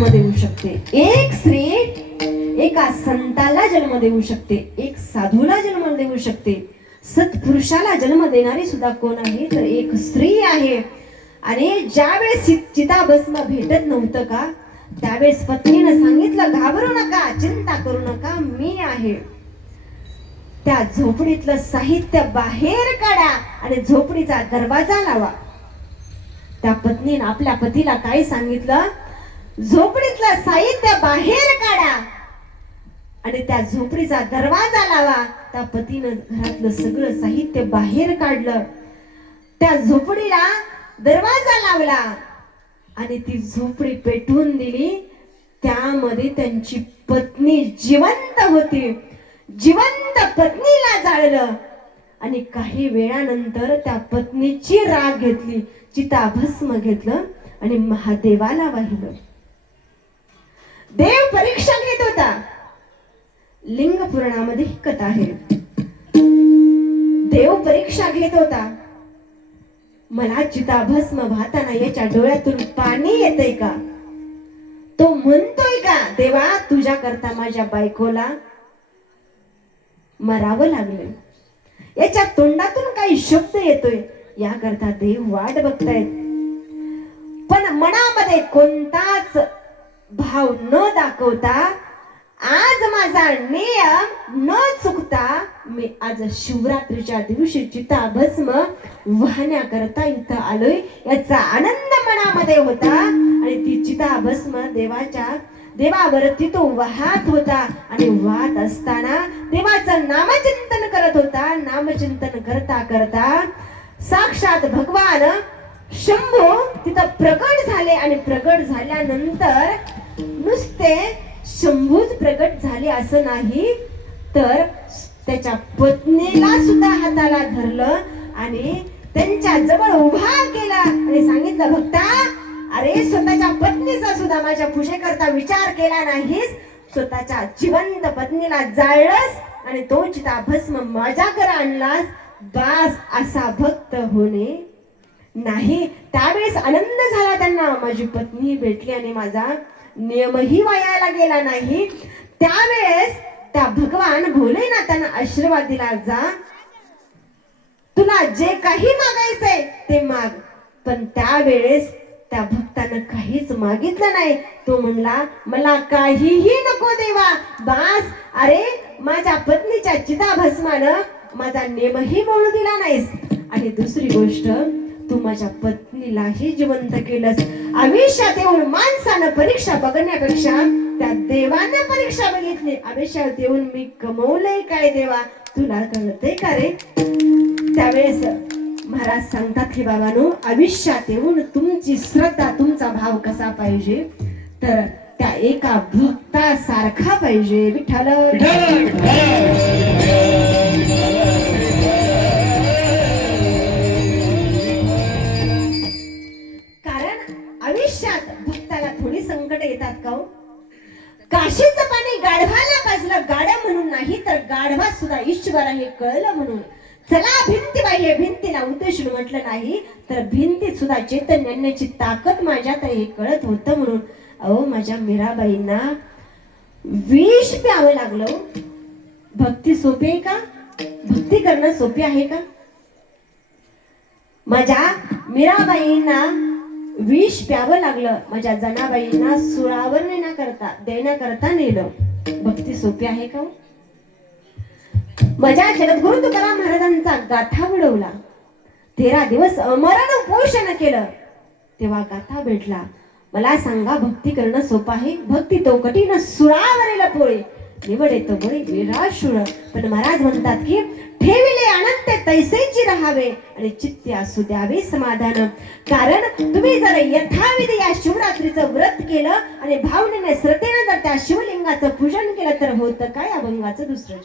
जन्म देऊ शकते. एक स्त्री एका संताला जन्म देऊ शकते, एक साधूला जन्म देऊ शकते. सत्पुरुषाला जन्म देणारी सुद्धा कोण आहे तर एक स्त्री आहे. आणि ज्यावेळेस चिताभस्म भेटत नव्हतं का त्यावेळेस पत्नीनं सांगितलं, घाबरू नका, चिंता करू नका, मी आहे. त्या झोपडीतलं साहित्य बाहेर काढा आणि झोपडीचा दरवाजा लावा. त्या पत्नीने आपल्या पतीला काय सांगितलं, झोपडीतलं साहित्य बाहेर काढा आणि त्या झोपडीचा दरवाजा लावा. त्या पतीनं घरातलं सगळं साहित्य बाहेर काढलं, त्या झोपडीला दरवाजा लावला आणि ती झोपडी पेटवून दिली. त्यामध्ये त्यांची पत्नी जिवंत होती. जिवंत पत्नीला जाळलं आणि काही वेळानंतर त्या पत्नीची राख घेतली, चिताभस्म घेतलं आणि महादेवाला वाहिलं. देव परीक्षा घेत होता. लिंग पुराणामध्ये ही कथा आहे. देव परीक्षा घेत होता. मला चिताभस्म वाहताना याच्या डोळ्यातून पाणी येतंय का, तो म्हणतोय का देवा तुझ्या करता माझ्या बायकोला मरावं लागलं, याच्या तोंडातून काही शब्द येतोय याकरता देव वाट बघतायत. पण मनामध्ये कोणताच भाव न दाखवता आज माझा नियम न चुकता मी आज शिवरात्रीच्या दिवशी चिताभस्म वाहण्याकरता इथं आलोय, याचा आनंद मनामध्ये होता. आणि ती चिताभस्म देवावरती तो वाहत होता आणि वाहत असताना देवाचं नामचिंतन करत होता. नामचिंतन करता करता साक्षात भगवान शंभू तिथं प्रकट झाले आणि प्रकट झाल्यानंतर नुसते शंभूच प्रकट झाले असं नाही तर त्याच्या पत्नीला सुद्धा हाताला धरलं आणि त्यांच्या जवळ उभा केला आणि सांगितलं, भक्ता अरे स्वतःच्या पत्नीचा सुद्धा माझ्या पूजेकरता विचार केला नाहीस, स्वतःच्या जिवंत पत्नीला जाळलंस आणि तो चिताभस्म माझ्याकडे आणलास, बास असा भक्त होणे नाही. त्यावेळेस आनंद झाला त्यांना, माझी पत्नी भेटली आणि माझा नियमही वायाला गेला नाही. त्यावेळेस त्या भगवान भोलेनाथांना आशीर्वाद दिला, जा तुला जे काही मागायचंय ते माग. पण त्यावेळेस त्या भक्तानं काहीच मागितलं नाही. तो म्हणला, मला काहीही नको देवा, बास अरे माझ्या पत्नीच्या चिताभस्मानं माझा नेमही मोडू दिला नाहीस. आणि दुसरी गोष्ट, तू माझ्या पत्नीलाही जिवंत केलंस. आयुष्यात येऊन माणसानं परीक्षा बघण्यापेक्षा त्या देवानं परीक्षा बघितली. आयुष्यात येऊन मी कमवलंय काय देवा, तुला कळतंय का रे? त्यावेळेस महाराज सांगतात की बाबांनो, आयुष्यात येऊन तुमची श्रद्धा, तुमचा भाव कसा पाहिजे तर त्या एका भक्तासारखा पाहिजे. विठ्ठल येतात का? काशीचं पाणी गाढवाला पाजलं, गाढव म्हणून नाही तर गाढवा सुद्धा ईश्वर आहे कळलं म्हणून. चला भिंती बाह्य, भिंतीला उद्देशून म्हटलं नाही तर भिंतीत सुद्धा चैतन्याची ताकद माझ्यात हे कळत होतं म्हणून. अहो माझ्या मीराबाईंना विष प्यावं लागलं. भक्ती सोपी आहे का? भक्ती करणं सोपी आहे का? माझ्या मीराबाईंना विष प्यावं लागलं. माझ्या जनाबाईंना सुळावर देण्याकरता नेलं. भक्ती सोपी आहे का? माझ्या जगद्गुरु तुकाराम महाराजांचा गाथा बुडवला. 13 दिवस अमरण उपोषण केलं तेव्हा गाथा भेटला. मला सांगा भक्ती करणं सोपं आहे? भक्ती तो कठीण सुळावरील पोळे निवड येतो बळी विराशुळ. पण महाराज म्हणतात की ठेविले अनंत तैसेची राहावे आणि चित्ते असू द्यावे समाधान. कारण तुम्ही जर यथाविधी या शिवरात्रीचं व्रत केलं आणि भावनेने श्रद्धेने जर त्या शिवलिंगाचं पूजन केलं तर होतं काय? अभंगाचं दुसरं